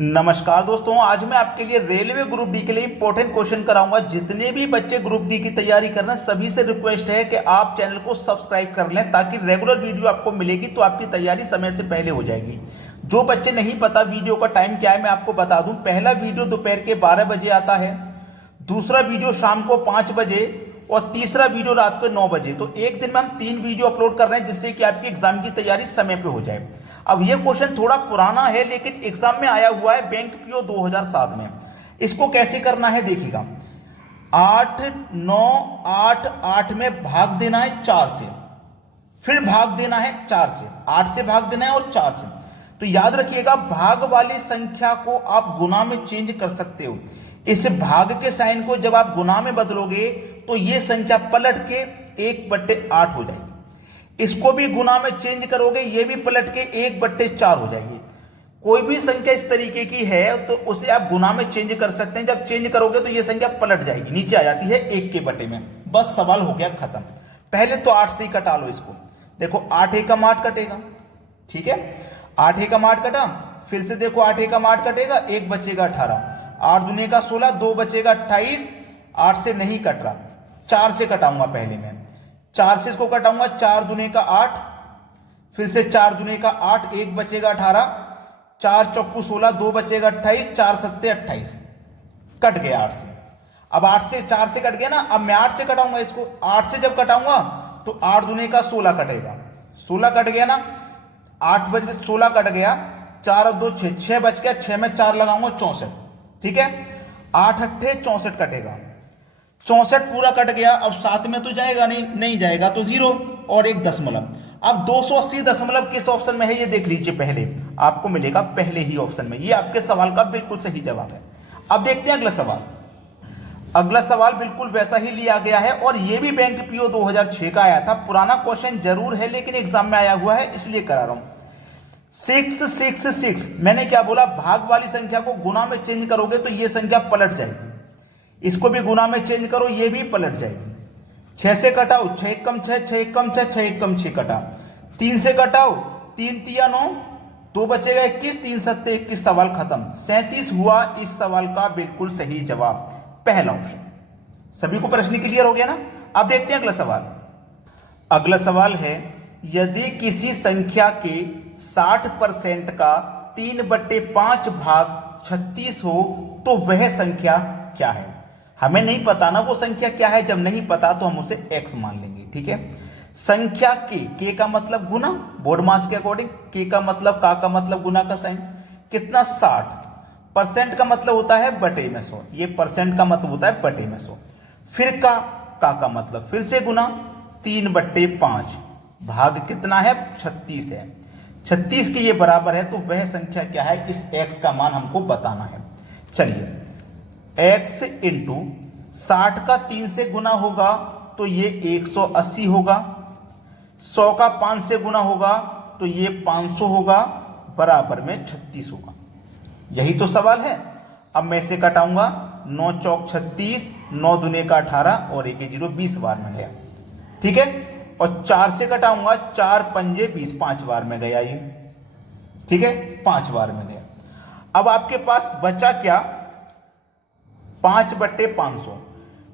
नमस्कार दोस्तों, आज मैं आपके लिए रेलवे ग्रुप डी के लिए इंपॉर्टेंट क्वेश्चन कराऊंगा। जितने भी बच्चे ग्रुप डी की तैयारी कर रहे हैं सभी से रिक्वेस्ट है कि आप चैनल को सब्सक्राइब कर लें ताकि रेगुलर वीडियो आपको मिलेगी तो आपकी तैयारी समय से पहले हो जाएगी। जो बच्चे नहीं पता वीडियो का टाइम क्या है मैं आपको बता दूं। पहला वीडियो दोपहर के 12 बजे आता है, दूसरा वीडियो शाम को 5 बजे और तीसरा वीडियो रात को 9 बजे। तो एक दिन में हम 3 वीडियो अपलोड कर रहे हैं जिससे कि आपकी एग्जाम की तैयारी समय पे हो जाए। अब ये क्वेश्चन थोड़ा पुराना है लेकिन एग्जाम में आया हुआ है, बैंक पीओ 2007 में। इसको कैसे करना है देखिएगा। 8 9 8 8 में भाग देना है 4 से, फिर भाग देना है 4 से, 8 से भाग देना है और 4 से। तो याद रखिएगा, भाग वाली संख्या को आप गुना में चेंज कर सकते हो। इस भाग के साइन को जब आप गुना में बदलोगे तो ये संख्या पलट के 1/8 हो जाएगी। इसको भी गुना में चेंज करोगे, ये भी पलट के 1/4 हो जाएगी। कोई भी संख्या इस तरीके की है तो उसे आप गुना में चेंज कर सकते हैं। जब चेंज करोगे तो ये संख्या पलट जाएगी, नीचे आ जाती है 1 के बटे में। बस सवाल हो गया खत्म। पहले तो 8 से ही कटा लो इसको। देखो 8 एकम 8 कटेगा, ठीक है। 8 एकम 8 कटा, फिर से देखो 8 एकम 8 कटेगा, 1 बचेगा 18, 8 दूने का 16, 2 बचेगा 28। 8 से नहीं कट रहा, 4 से कटाऊंगा। पहले मैं 4 से इसको कटाऊंगा, 4 दूने का 8, फिर से 4 दूने का 8, 1 बचेगा 18, 4 चौकू 16, 2 बचेगा 28, 4 सत्ते 28, कट गया 8 से। अब 8 से 4 से कट गया ना, अब मैं 8 से कटाऊंगा इसको। 8 से जब कटाऊंगा तो 8 दूने का 16 कटेगा, 16 कट गया ना, 8 बच गया, 16 कट गया, 4 और 2 6, 6 बच गया, 6 में 4 लगाऊंगा 64, ठीक है। 8 अट्ठे 64 कटेगा, 64 पूरा कट गया। अब 7 में तो जाएगा नहीं जाएगा तो 0 और 1 दशमलव। अब 280 दशमलव किस ऑप्शन में है ये देख लीजिए। पहले आपको मिलेगा पहले ही ऑप्शन में। ये आपके सवाल का बिल्कुल सही जवाब है। अब देखते हैं अगला सवाल। अगला सवाल बिल्कुल वैसा ही लिया गया है और ये भी बैंक पीओ 2006 का आया था। पुराना क्वेश्चन जरूर है लेकिन एग्जाम में आया हुआ है इसलिए करा रहा हूं। 666, मैंने क्या बोला, भाग वाली संख्या को गुना में चेंज करोगे तो ये संख्या पलट जाएगी। इसको भी गुना में चेंज करो, ये भी पलट जाएगी। 6 से कटाओ, 6 एकम 6, 6 एकम 6, 6 एकम 6 कटा। 3 से कटाओ, 3 तिया 9, 2 बचेगा 21, 3 सत्ते 21, सवाल खत्म। 37 हुआ इस सवाल का बिल्कुल सही जवाब, पहला ऑप्शन। सभी को प्रश्न क्लियर हो गया ना। अब देखते हैं अगला सवाल। अगला सवाल है, यदि किसी संख्या के 60% का 3/5 भाग 36 हो तो वह संख्या क्या है। हमें नहीं पता ना वो संख्या क्या है। जब नहीं पता तो हम उसे x मान लेंगे, ठीक है। संख्या के का मतलब गुना, बोर्ड मास के अकॉर्डिंग। के का मतलब, का मतलब गुना का साइन। कितना, 60। परसेंट का मतलब होता है बटे में 100, ये परसेंट का मतलब होता है बटे में 100। फिर का मतलब फिर से गुना, 3/5 भाग कितना है, 36 है। 36 के ये बराबर है तो वह संख्या क्या है, इस x का मान हमको बताना है। चलिए, x इंटू 60 का 3 से गुना होगा तो ये 180 होगा, 100 का 5 से गुना होगा तो ये 500 होगा, बराबर में 36 होगा। यही तो सवाल है। अब मैं इसे कटाऊंगा, 9 चौक 36, 9 दूने का 18 और 1 0, 20 बार में गया, ठीक है। और 4 से कटाऊंगा, 4 पंजे 20, 5 बार में गया ये, ठीक है, 5 बार में गया। अब आपके पास बचा क्या, 5/500,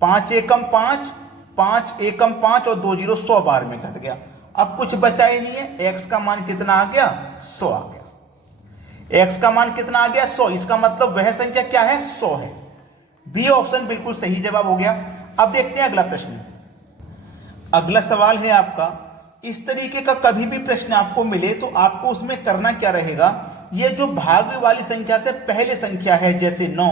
5 एकम 5, 5 एकम 5 और 2 0, 100 बार में कट गया। अब कुछ बचा ही नहीं है। x का मान कितना आ गया, 100 आ गया। x का मान कितना आ गया, 100। इसका मतलब वह संख्या क्या है, 100 है। बी ऑप्शन बिल्कुल सही जवाब हो गया। अब देखते हैं अगला प्रश्न। अगला सवाल है आपका, इस तरीके का कभी भी प्रश्न आपको मिले तो आपको उसमें करना क्या रहेगा। ये जो भाग वाली संख्या से पहले संख्या है, जैसे 9,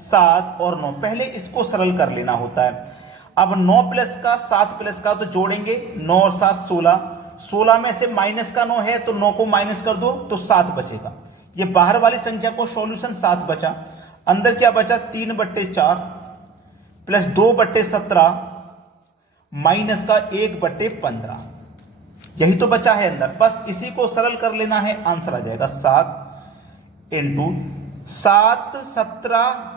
7 और 9, पहले इसको सरल कर लेना होता है। अब 9 प्लस का 7 प्लस का तो जोड़ेंगे, 9 और 7 16, 16 में से माइनस का 9 है तो 9 को माइनस कर दो तो 7 बचेगा। ये बाहर वाली संख्या को सॉल्यूशन 7 बचा। अंदर क्या बचा, 3/4 प्लस 2/17 माइनस का 1/15, यही तो बचा है अंदर। बस इसी को सरल कर लेना है, आंसर आ जाएगा 7 इंटू 7, 17,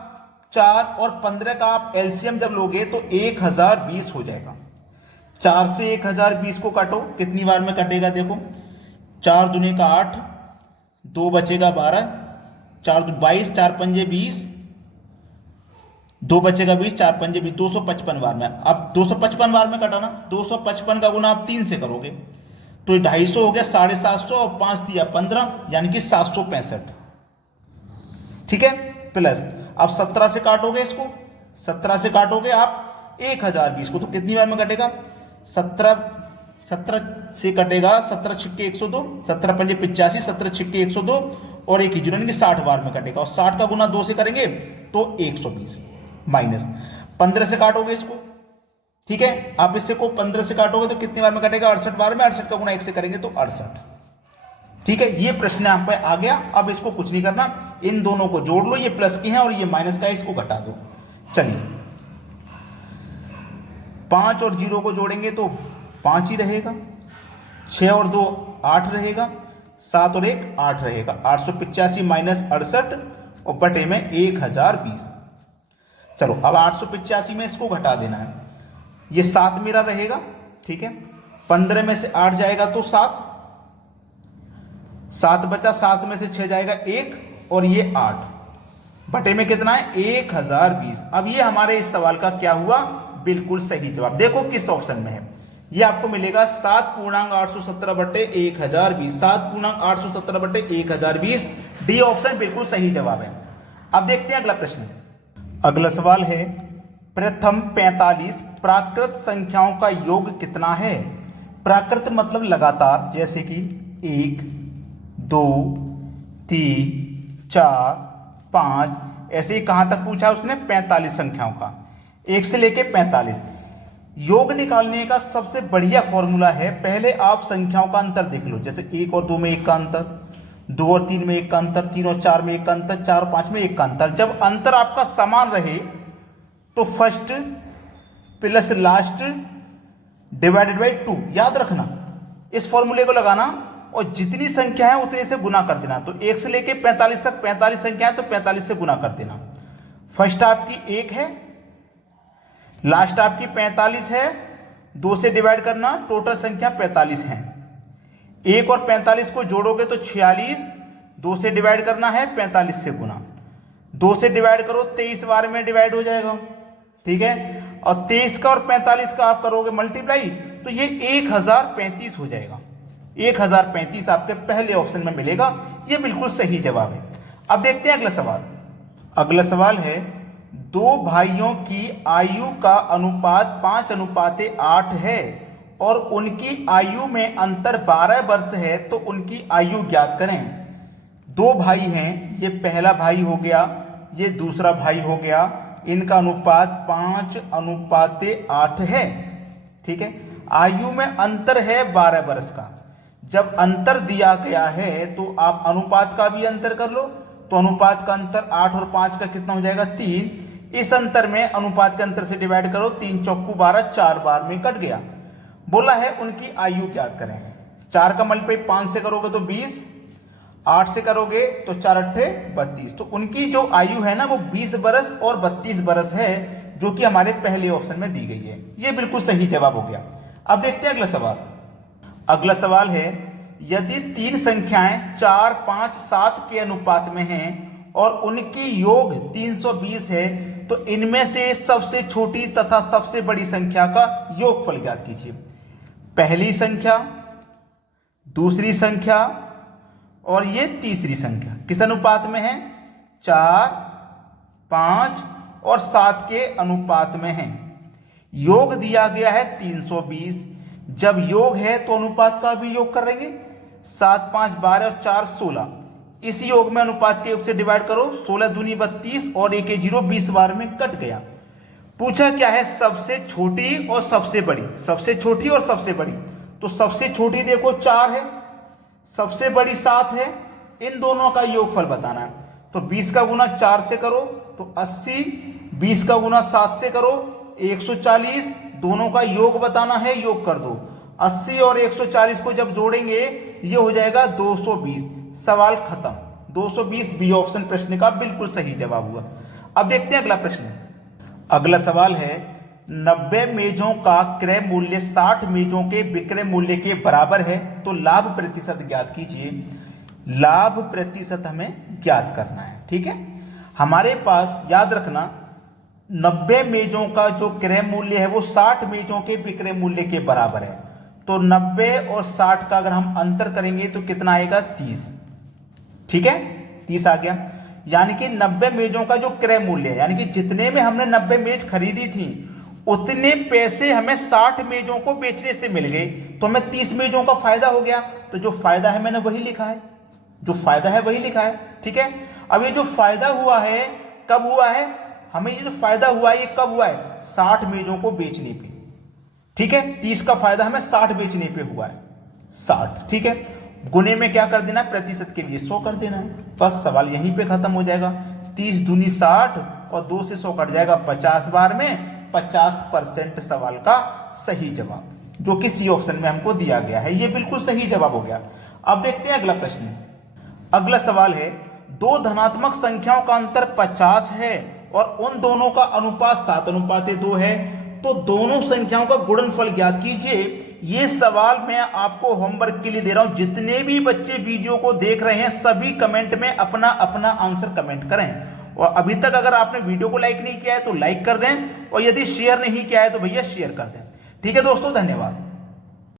4 और 15 का आप एलसीएम जब लोगे तो 1020 हो जाएगा। 4 से 1020 को काटो, कितनी बार में कटेगा देखो, 4 दूने का 8, 2 बचेगा 12, 4 2 22, 4 पंजे 20, 2 बचेगा 20, 4 पंजे 20, 255 बार में। अब 255 बार में कटाना, 255 का गुना आप 3 से करोगे तो 250 हो गया, 750 और 5 दिया 15, यानी कि 765। ठीक है, प्लस अब 17 से काटोगे इसको, 17 से काटोगे आप 1020 को, तो कितनी बार में कटेगा? 17 से कटेगा, 17 छिक्के 102, 17 पंजे 85, 17 छिक्के 102 और 1 ही जीरो, यानी कि 60 बार में कटेगा। और 60 का गुना 2 से करेंगे तो 120, माइनस 15 से काटोगे इसको। ठीक है, आप इससे को 15 से काटोगे तो कितनी बार में कटेगा? 68 बार में। 68 का गुना 1 से करेंगे तो 68। ठीक है, ये प्रश्न आप पे आ गया। अब इसको कुछ नहीं करना, इन दोनों को जोड़ लो, ये प्लस की है और ये माइनस का है, इसको घटा दो। चलिए 5 और 0 को जोड़ेंगे तो 5 ही रहेगा, 6 और 2 8 रहेगा, 7 और 1 8 रहेगा, 885 माइनस 68 और बटे में 1020। चलो अब 885 में इसको घटा देना है, ये 7 मेरा रहेगा। ठीक है, 15 में से 8 जाएगा तो 7, 7 बचा, 7 में से 6 जाएगा 1 और ये 8, बटे में कितना है? 1020। अब ये हमारे इस सवाल का क्या हुआ? बिल्कुल सही जवाब। देखो किस ऑप्शन में है, ये आपको मिलेगा 7.817 बटे 1020, 7.817 बटे 1020। डी ऑप्शन बिल्कुल सही जवाब है। अब देखते हैं अगला प्रश्न। अगला सवाल है, प्रथम 45 प्राकृत संख्याओं का योग कितना है? प्राकृत मतलब लगातार, जैसे कि 1 2 3 4 5, ऐसे ही कहां तक पूछा उसने? 45 संख्याओं का, 1 से लेके 45। योग निकालने का सबसे बढ़िया फॉर्मूला है, पहले आप संख्याओं का अंतर देख लो, जैसे 1 और 2 में 1 का अंतर, 2 और 3 में 1 का अंतर, 3 और 4 में 1 का अंतर, 4 और 5 में 1 का अंतर। जब अंतर आपका समान रहे तो first plus last divided by 2, याद रखना इस फॉर्मूले को लगाना, और जितनी संख्या है उतने से गुना कर देना। तो 1 से लेके 45 तक 45 संख्या है तो 45 से गुना कर देना। फर्स्ट आपकी 1 है, लास्ट आपकी 45 है, 2 से डिवाइड करना, टोटल संख्या 45 है। 1 और 45 को जोड़ोगे तो 46, 2 से डिवाइड करना है, 45 से गुना, 2 से डिवाइड करो 23 बार में डिवाइड हो जाएगा। ठीक है, और 23 का और 45 का आप करोगे मल्टीप्लाई तो ये 1035 हो जाएगा। 1035 आपके पहले ऑप्शन में मिलेगा, ये बिल्कुल सही जवाब है। अब देखते हैं अगला सवाल। अगला सवाल है, 2 भाइयों की आयु का अनुपात 5:8 है और उनकी आयु में अंतर 12 वर्ष है, तो उनकी आयु ज्ञात करें। 2 भाई हैं, ये पहला भाई हो गया, ये दूसरा भाई हो गया, इनका अनुपात 5:8 है। ठीक है, आयु में अंतर है 12 वर्ष का। जब अंतर दिया गया है तो आप अनुपात का भी अंतर कर लो, तो अनुपात का अंतर 8 और 5 का कितना हो जाएगा? 3। इस अंतर में अनुपात के अंतर से डिवाइड करो, 3 चौकू 12, 4 बार में कट गया। बोला है उनकी आयु ज्ञात करें। 4 का मल्टीप्लाई 5 से करोगे तो 20, 8 से करोगे तो 4 अट्ठे 32। तो उनकी जो आयु है ना वो 20 बरस और 32 बरस है, जो कि हमारे पहले ऑप्शन में दी गई है। ये बिल्कुल सही जवाब हो गया। अब देखते हैं अगला सवाल। अगला सवाल है, यदि 3 संख्याएं 4, 5, 7 के अनुपात में हैं और उनकी योग 320 है, तो इनमें से सबसे छोटी तथा सबसे बड़ी संख्या का योगफल ज्ञात कीजिए। पहली संख्या, दूसरी संख्या और ये तीसरी संख्या किस अनुपात में है? 4, 5 और 7 के अनुपात में है। योग दिया गया है 320। जब योग है तो अनुपात का भी योग करेंगे, 7, 5, 12 और 4 16। इस योग में अनुपात के योग से डिवाइड करो, 16 दूनी 32 और 1 0 20 बार में कट गया। पूछा क्या है? सबसे छोटी और सबसे बड़ी। सबसे छोटी और सबसे बड़ी, तो सबसे छोटी देखो 4 है, सबसे बड़ी 7 है, इन दोनों का योगफल बताना है। तो 20 का गुना 4 से करो तो 80, 20 का गुना 7 से करो 140, दोनों का योग बताना है, योग कर दो। 80 और 140 को जब जोड़ेंगे ये हो जाएगा 220। सवाल खत्म। 220 बी ऑप्शन प्रश्न का बिल्कुल सही जवाब हुआ। अब देखते हैं अगला प्रश्न। अगला सवाल है, 90 मेजों का क्रय मूल्य 60 मेजों के विक्रय मूल्य के बराबर है, तो लाभ प्रतिशत ज्ञात कीजिए। लाभ प्रतिशत हमें ज्ञात करना है। ठीक है, हमारे पास याद रखना 90 मेजों का जो क्रय मूल्य है वो 60 मेजों के विक्रय मूल्य के बराबर है। तो 90 और 60 का अगर हम अंतर करेंगे तो कितना आएगा 30। ठीक है, 30 आ गया। यानी कि 90 मेजों का जो क्रय मूल्य है, यानी कि जितने में हमने 90 मेज खरीदी थी उतने पैसे हमें 60 मेजों को बेचने से मिल गए, तो हमें 30 मेजों का फायदा हो गया। तो जो फायदा है मैंने वही लिखा है, जो फायदा है वही लिखा है। ठीक है, अब ये जो फायदा हुआ है कब हुआ है, हमें ये जो फायदा हुआ है ये कब हुआ है, 60 मेजों को बेचने पे। ठीक है, 30 का फायदा हमें 60 बेचने पे हुआ है, 60। ठीक है, गुने में क्या कर देना, प्रतिशत के लिए 100 कर देना है, बस सवाल यहीं पे खत्म हो जाएगा। 30 दूनी 60 और 2 से 100 कट जाएगा 50 बार में 50% सवाल का सही जवाब, जो कि सी ऑप्शन में हमको दिया गया है। ये बिल्कुल सही जवाब हो गया। अब देखते हैं अगला प्रश्न। अगला सवाल है, दो धनात्मक संख्याओं का अंतर 50 है और उन दोनों का अनुपात 7:2 है, तो दोनों संख्याओं का गुणनफल ज्ञात कीजिए। ये सवाल मैं आपको होमवर्क के लिए दे रहा हूं। जितने भी बच्चे वीडियो को देख रहे हैं सभी कमेंट में अपना अपना आंसर कमेंट करें, और अभी तक अगर आपने वीडियो को लाइक नहीं किया है तो लाइक कर दें, और यदि शेयर नहीं किया है तो भैया शेयर कर दें। ठीक है दोस्तों, धन्यवाद।